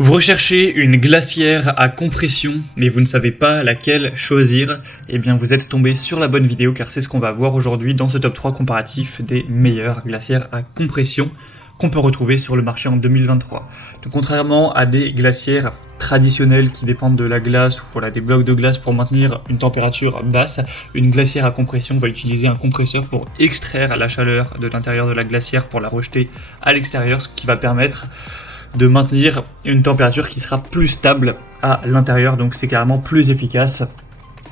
Vous recherchez une glacière à compression, mais vous ne savez pas laquelle choisir, eh bien vous êtes tombé sur la bonne vidéo car c'est ce qu'on va voir aujourd'hui dans ce top 3 comparatif des meilleures glacières à compression qu'on peut retrouver sur le marché en 2023. Donc contrairement à des glacières traditionnelles qui dépendent de la glace ou voilà, des blocs de glace pour maintenir une température basse, une glacière à compression va utiliser un compresseur pour extraire la chaleur de l'intérieur de la glacière pour la rejeter à l'extérieur, ce qui va permettre de maintenir une température qui sera plus stable à l'intérieur, donc c'est carrément plus efficace.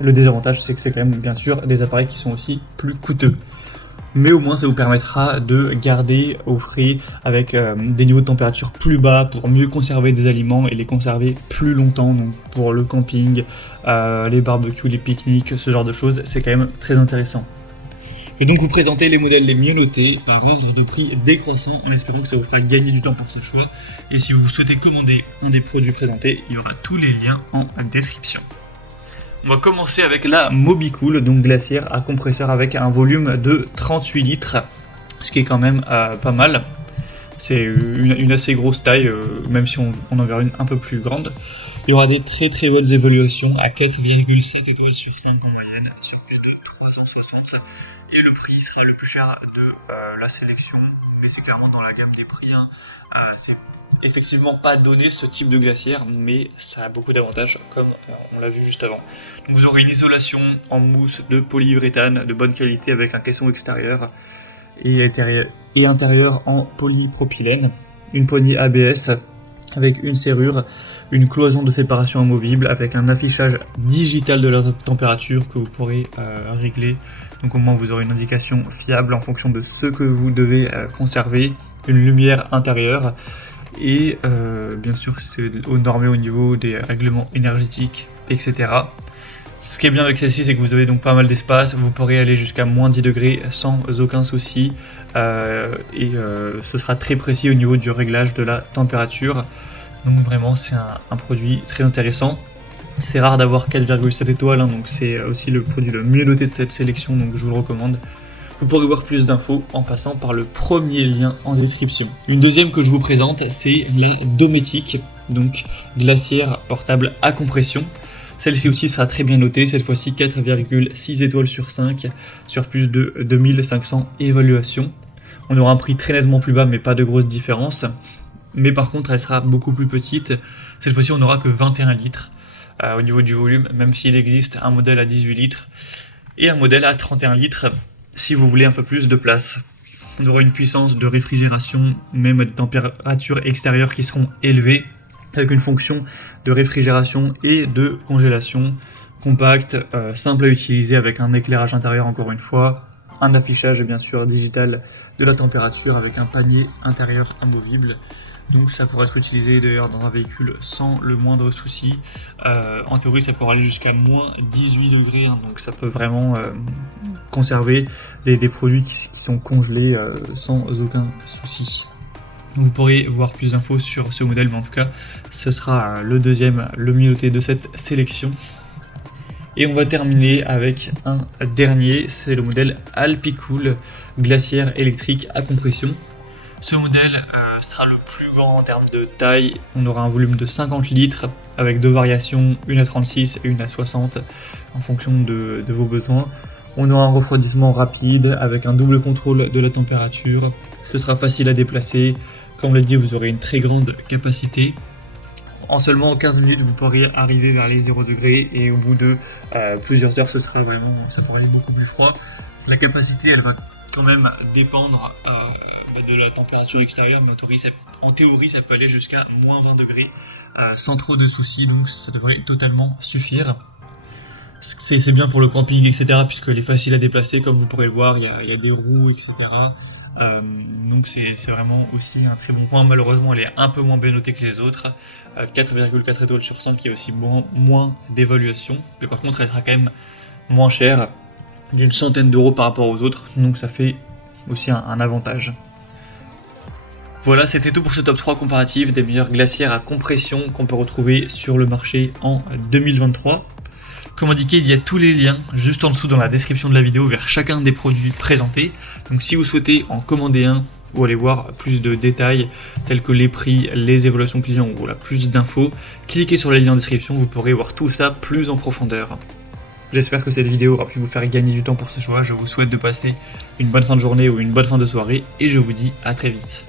Le désavantage, c'est que c'est quand même bien sûr des appareils qui sont aussi plus coûteux. Mais au moins ça vous permettra de garder au frais avec des niveaux de température plus bas pour mieux conserver des aliments et les conserver plus longtemps, donc pour le camping, les barbecues, les pique-niques, ce genre de choses, c'est quand même très intéressant. Et donc vous présenter les modèles les mieux notés par ordre de prix décroissant en espérant que ça vous fera gagner du temps pour ce choix. Et si vous souhaitez commander un des produits présentés, il y aura tous les liens en description. On va commencer avec la Mobicool, donc glacière à compresseur avec un volume de 38 litres, ce qui est quand même pas mal. C'est une assez grosse taille, même si on en verra une un peu plus grande. Il y aura des très bonnes évaluations à 4,7 étoiles sur 5 en moyenne, sur plus de 360. Et le prix sera le plus cher de la sélection, mais c'est clairement dans la gamme des prix. C'est effectivement pas donné ce type de glacière, mais ça a beaucoup d'avantages, comme on l'a vu juste avant. Donc vous aurez une isolation en mousse de polyuréthane de bonne qualité avec un caisson extérieur et intérieur en polypropylène, une poignée ABS avec une serrure, une cloison de séparation amovible avec un affichage digital de la température que vous pourrez régler. Donc au moins vous aurez une indication fiable en fonction de ce que vous devez conserver, une lumière intérieure et bien sûr c'est normé au niveau des règlements énergétiques, etc. Ce qui est bien avec celle-ci, c'est que vous avez donc pas mal d'espace, vous pourrez aller jusqu'à moins 10 degrés sans aucun souci et ce sera très précis au niveau du réglage de la température. Donc vraiment c'est un produit très intéressant. C'est rare d'avoir 4,7 étoiles, donc c'est aussi le produit le mieux noté de cette sélection, donc je vous le recommande. Vous pourrez voir plus d'infos en passant par le premier lien en description. Une deuxième que je vous présente, c'est la Dometic, donc glacière portable à compression. Celle-ci aussi sera très bien notée, cette fois-ci 4,6 étoiles sur 5, sur plus de 2500 évaluations. On aura un prix très nettement plus bas, mais pas de grosse différence. Mais par contre, elle sera beaucoup plus petite. Cette fois-ci, on n'aura que 21 litres au niveau du volume, même s'il existe un modèle à 18 litres et un modèle à 31 litres si vous voulez un peu plus de place. On aura une puissance de réfrigération, même de température extérieure qui seront élevées, avec une fonction de réfrigération et de congélation compacte, simple à utiliser avec un éclairage intérieur encore une fois, un affichage bien sûr digital de la température avec un panier intérieur amovible. Donc ça pourrait être utilisé d'ailleurs dans un véhicule sans le moindre souci. En théorie ça pourrait aller jusqu'à moins 18 degrés, donc ça peut vraiment conserver des produits qui sont congelés sans aucun souci. Vous pourrez voir plus d'infos sur ce modèle, mais en tout cas ce sera le deuxième, le mieux noté de cette sélection. Et on va terminer avec un dernier, c'est le modèle Alpicool, glacière électrique à compression. Ce modèle sera le plus grand en termes de taille, on aura un volume de 50 litres avec deux variations, une à 36 et une à 60 en fonction de vos besoins. On aura un refroidissement rapide avec un double contrôle de la température, ce sera facile à déplacer, comme on l'a dit vous aurez une très grande capacité. En seulement 15 minutes vous pourrez arriver vers les 0 degrés et au bout de plusieurs heures ça pourra aller beaucoup plus froid. La capacité elle va quand même dépendre de la température extérieure, mais en théorie ça peut aller jusqu'à moins 20 degrés sans trop de soucis, donc ça devrait totalement suffire. C'est bien pour le camping, etc., puisqu'elle est facile à déplacer, comme vous pourrez le voir, il y a des roues, etc. Donc c'est vraiment aussi un très bon point. Malheureusement elle est un peu moins bien notée que les autres, 4,4 étoiles sur 5, qui est aussi moins d'évaluation, mais par contre elle sera quand même moins chère, d'une centaine d'euros par rapport aux autres, donc ça fait aussi un avantage. Voilà, c'était tout pour ce top 3 comparatif des meilleures glacières à compression qu'on peut retrouver sur le marché en 2023. Comme indiqué, il y a tous les liens juste en dessous dans la description de la vidéo vers chacun des produits présentés. Donc si vous souhaitez en commander un ou aller voir plus de détails tels que les prix, les évaluations clients ou voilà, plus d'infos, cliquez sur les liens en description, vous pourrez voir tout ça plus en profondeur. J'espère que cette vidéo aura pu vous faire gagner du temps pour ce choix, je vous souhaite de passer une bonne fin de journée ou une bonne fin de soirée et je vous dis à très vite.